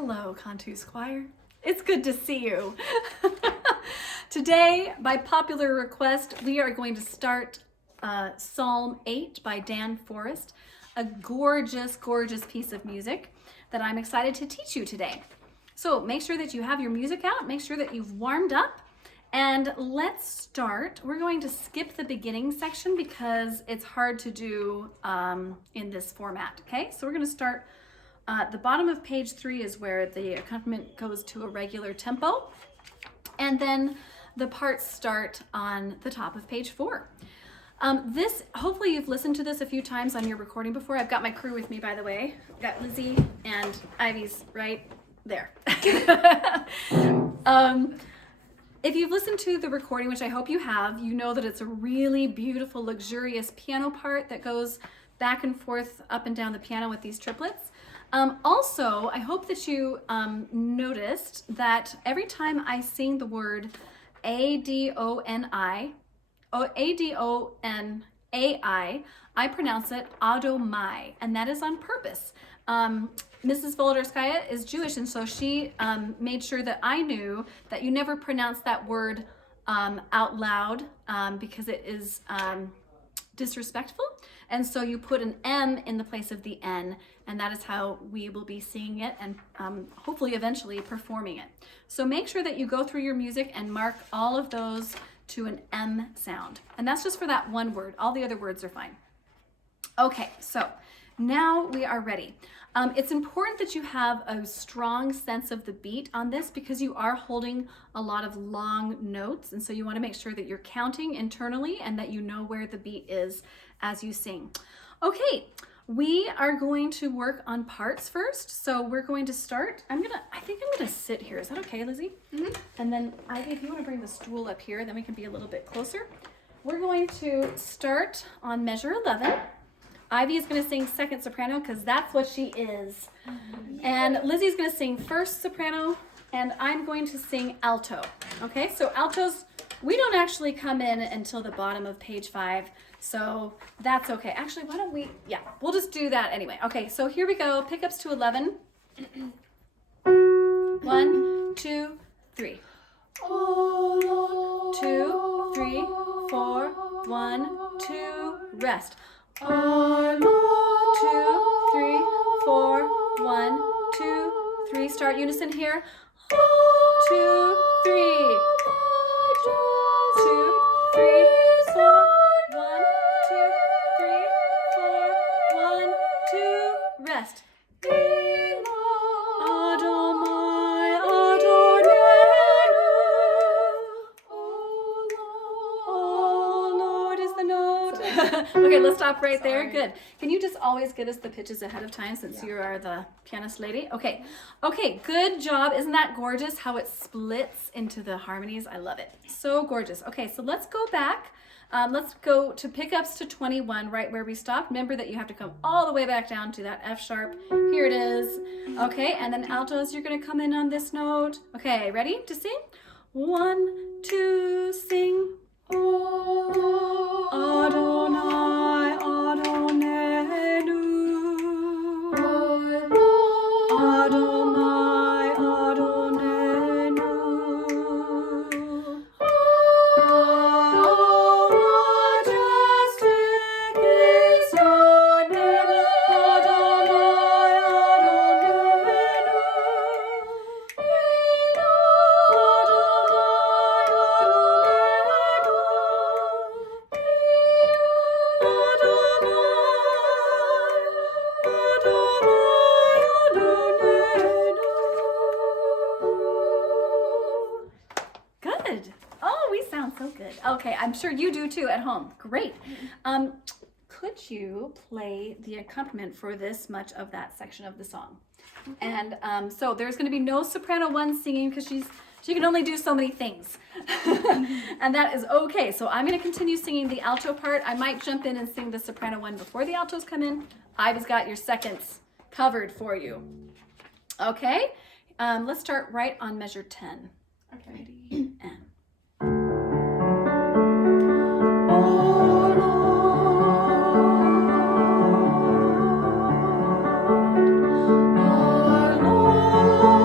Hello, Cantus Choir. It's good to see you. Today, by popular request, we are going to start Psalm 8 by Dan Forrest, a gorgeous, gorgeous piece of music that I'm excited to teach you today. So make sure that you have your music out, make sure that you've warmed up, and let's start. We're going to skip the beginning section because it's hard to do in this format, okay? So we're going to start. The bottom of page 3 is where the accompaniment goes to a regular tempo, and then the parts start on the top of page 4. Hopefully you've listened to this a few times on your recording before. I've got my crew with me, by the way. I've got Lizzie and Ivy's right there. If you've listened to the recording, which I hope you have, you know that it's a really beautiful, luxurious piano part that goes back and forth up and down the piano with these triplets. Also, I hope that you noticed that every time I sing the word A-D-O-N-I, A-D-O-N-A-I, I pronounce it Adomai, and that is on purpose. Mrs. Volodorskaya is Jewish, and so she made sure that I knew that you never pronounce that word out loud because it is disrespectful. And so you put an M in the place of the N, and that is how we will be singing it and hopefully eventually performing it. So make sure that you go through your music and mark all of those to an M sound. And that's just for that one word. All the other words are fine. Okay, so now we are ready. It's important that you have a strong sense of the beat on this because you are holding a lot of long notes, and so you want to make sure that you're counting internally and that you know where the beat is as you sing. Okay, we are going to work on parts first. So we're going to start. I think I'm gonna sit here. Is that okay, Lizzie? Mm-hmm. And then Ivy, if you want to bring the stool up here, then we can be a little bit closer. We're going to start on measure 11. Ivy is going to sing second soprano because that's what she is. Mm-hmm. And Lizzie's going to sing first soprano, and I'm going to sing alto. Okay, so altos, we don't actually come in until the bottom of page 5, so that's okay. Actually, why don't we, we'll just do that anyway. Okay, so here we go, pickups to 11. 1, 2, 3. 2, 3, 4, 1, 2, rest. 2, 3, 4, 1, 2, 3. Start unison here. 2, 3. 2, 3, 4, 1, 2, 3, 4, 1, 2, rest. Adomai, Adonenu. Oh Lord is the note. Okay, let's stop right there. Good. Can you just always get us the pitches ahead of time since you are the pianist lady? Okay, good job. Isn't that gorgeous how it splits into the harmonies? I love it. So gorgeous. Okay, so let's go back. Let's go to pickups to 21, right where we stopped. Remember that you have to come all the way back down to that F sharp. Here it is. Okay, and then altos, you're going to come in on this note. Okay, ready to sing? 1, 2, sing. Adonai, Adonenu. Adonai, Adonenu. Oh, majestic is your name, Adonai, Adonenu. Good. Oh, we sound so good. Okay, I'm sure you do too at home. Great. Could you play the accompaniment for this much of that section of the song? And so there's going to be no soprano 1 singing because she can only do so many things. And that is okay. So I'm going to continue singing the alto part. I might jump in and sing the soprano 1 before the altos come in. Ivy's got your seconds covered for you. Okay, let's start right on measure 10. Okay. Ready? And. Oh Lord, our Lord.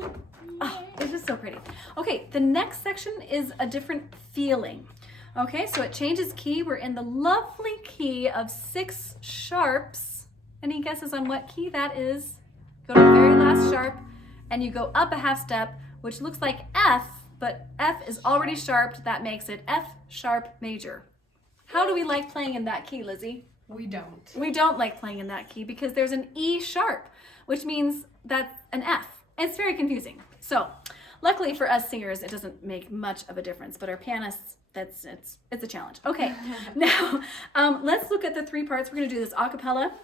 beautiful. Oh, it is so pretty. Okay, the next section is a different feeling. Okay, so it changes key. We're in the lovely key of 6 sharps. Any guesses on what key that is? Go to the very last sharp and you go up a half step, which looks like F, but F is already sharped. That makes it F sharp major. How do we like playing in that key, Lizzie? We don't. We don't like playing in that key because there's an E sharp, which means that's an F. It's very confusing. So luckily for us singers, it doesn't make much of a difference, but our pianists, it's a challenge. Okay, now let's look at the 3 parts. We're gonna do this a cappella.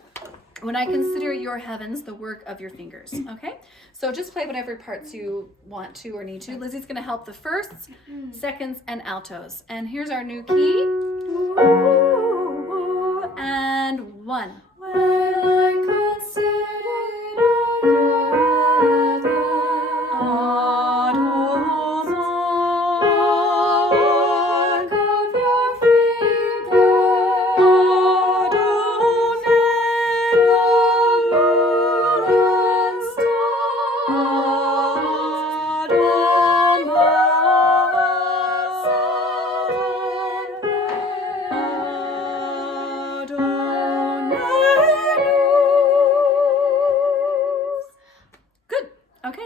When I consider your heavens, the work of your fingers, okay? So just play whatever parts you want to or need to. Lizzie's gonna help the firsts, seconds, and altos. And here's our new key. And 1. When I consider your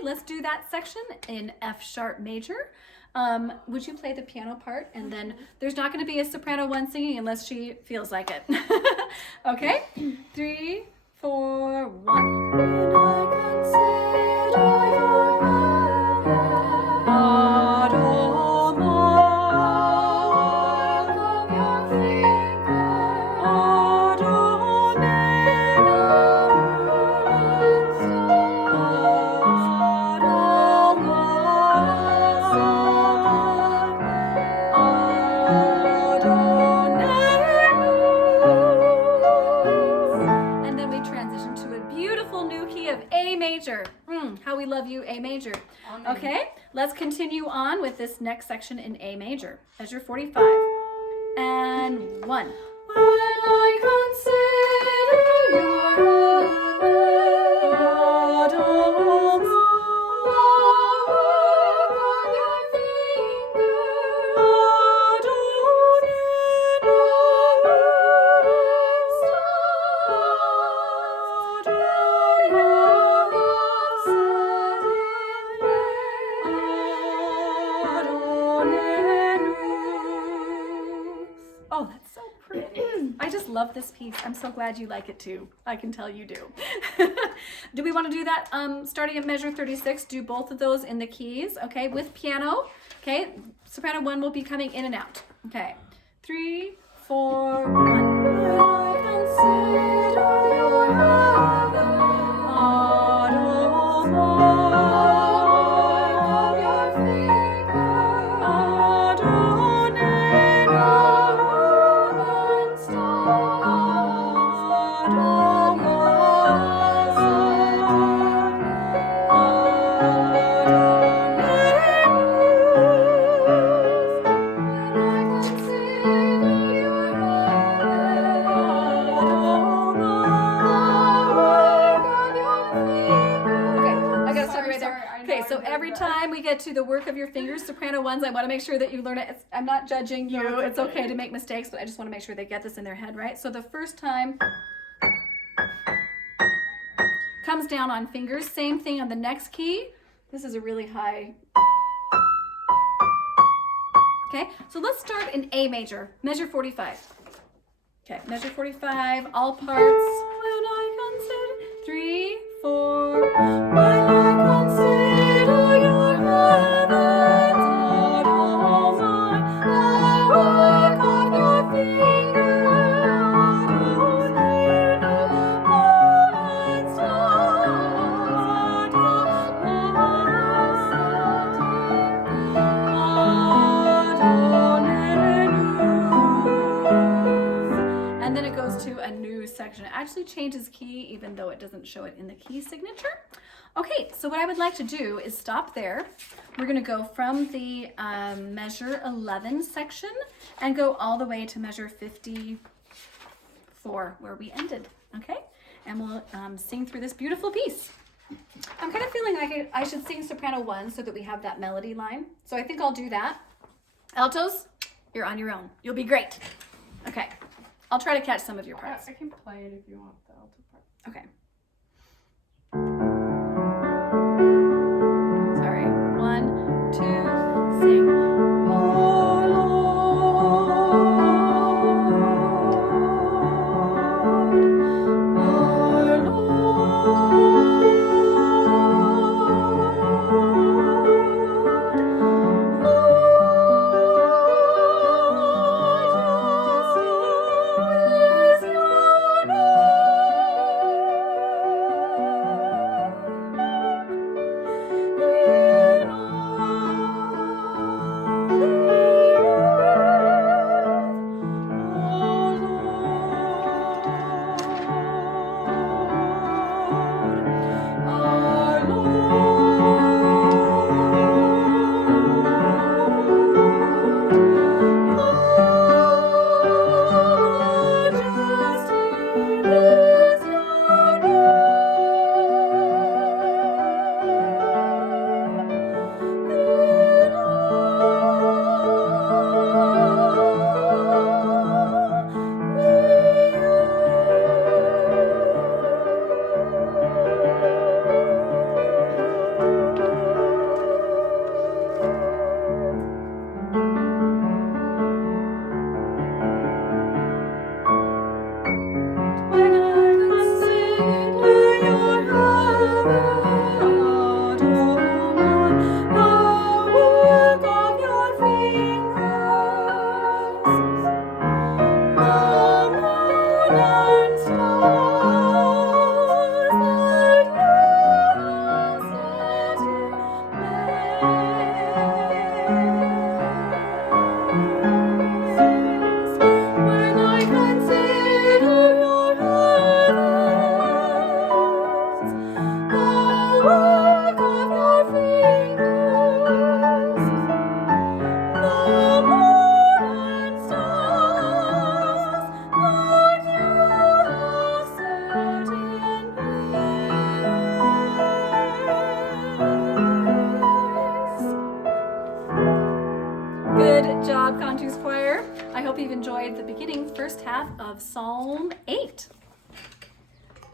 let's do that section in F sharp major. Would you play the piano part? And then there's not going to be a soprano 1 singing unless she feels like it. Okay? 3, 4, 1. When I consider your how we love you, A major. Okay, let's continue on with this next section in A major. Measure 45. And 1. When I consider your love this piece. I'm so glad you like it too. I can tell you do. Do we want to do that starting at measure 36? Do both of those in the keys, okay, with piano. Okay, soprano 1 will be coming in and out. Okay, 3, 4, 1. When I consider your heaven, to the work of your fingers, soprano 1s, I want to make sure that you learn it. I'm not judging you. No, it's okay to make mistakes, but I just want to make sure they get this in their head, right? So the first time comes down on fingers. Same thing on the next key. This is a really high. Okay, so let's start in A major, measure 45. Okay, measure 45, all parts. When I consider 3, 4. When I consider your heavens, all mine, the work of your fingers, moon and and then it goes to a new section. It actually changes key even though it doesn't show it in the key signature. Okay, so what I would like to do is stop there. We're going to go from the measure 11 section and go all the way to measure 54 where we ended, okay? And we'll sing through this beautiful piece. I'm kind of feeling like I should sing soprano 1 so that we have that melody line. So I think I'll do that. Altos, you're on your own. You'll be great. Okay. I'll try to catch some of your parts. I can play it if you want the alto part. Okay. Sorry. 1, 2, sing. Good job, Cantus Choir. I hope you've enjoyed the beginning first half of Psalm 8.